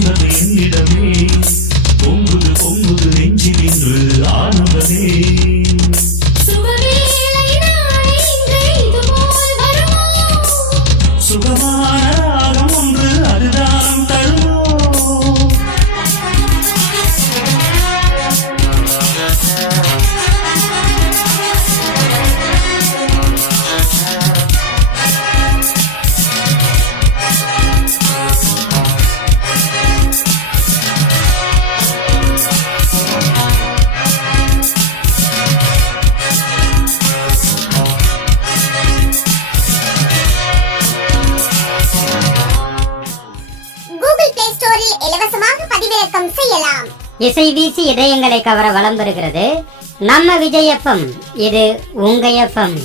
சேர்ந்தது என்னிடமே பொங்குது பொங்குது நெஞ்சில் இன்று ஆனந்தமே சுகமான ராகம் ஒன்று அதுதான் தருமோ இசை வீசி இதயங்களை கவர வலம் வருகிறது நம்ம விஜய் எஃப்எம். இது உங்க எஃப்எம்.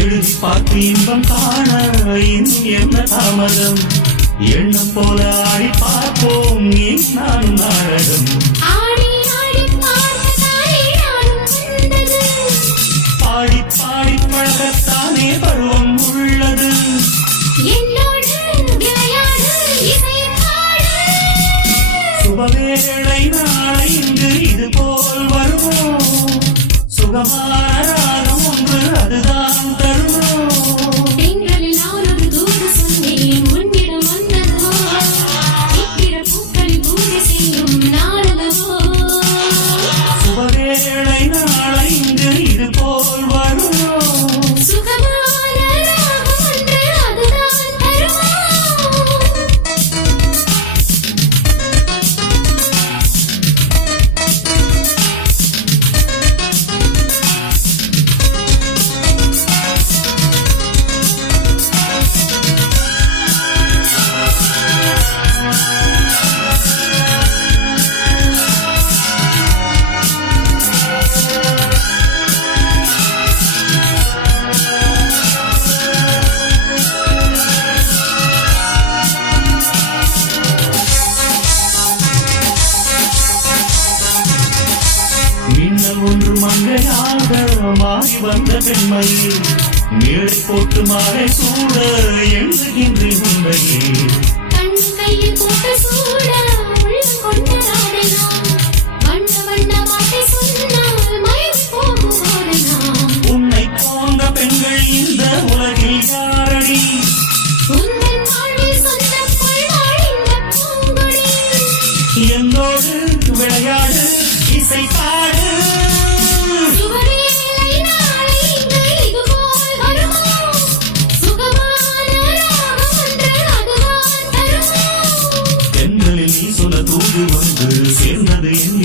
எழுதி பார்த்து இன்பம் காண இன்னும் என்ன தாமதம் எண்ணம் போல ஆடி பார்ப்போம் நீ நானும் நாடகம் பாடி பாடி பழகத்தானே பருவம் உள்ளது சுபவேளை நாளை இன்று இது போல் வருமோ சுகமான ராகம் ஒன்று அதுதான் தருமோ சுபவேளை நாளை இன்று இது போல் வருமோ மின்னல் ஒன்று மங்கையாக மாறி வந்த பெண்மையே மேடை போட்டு மாலை சூட எழுதுகின்றேன் உண்மையே உன்னை போன்ற பெண்கள் இந்த உலகில் யாரடி என்னோடு விளையாடு இசை பாடு தென்றலில் நீ சொல்ல தூது வந்து சேர்ந்தது என்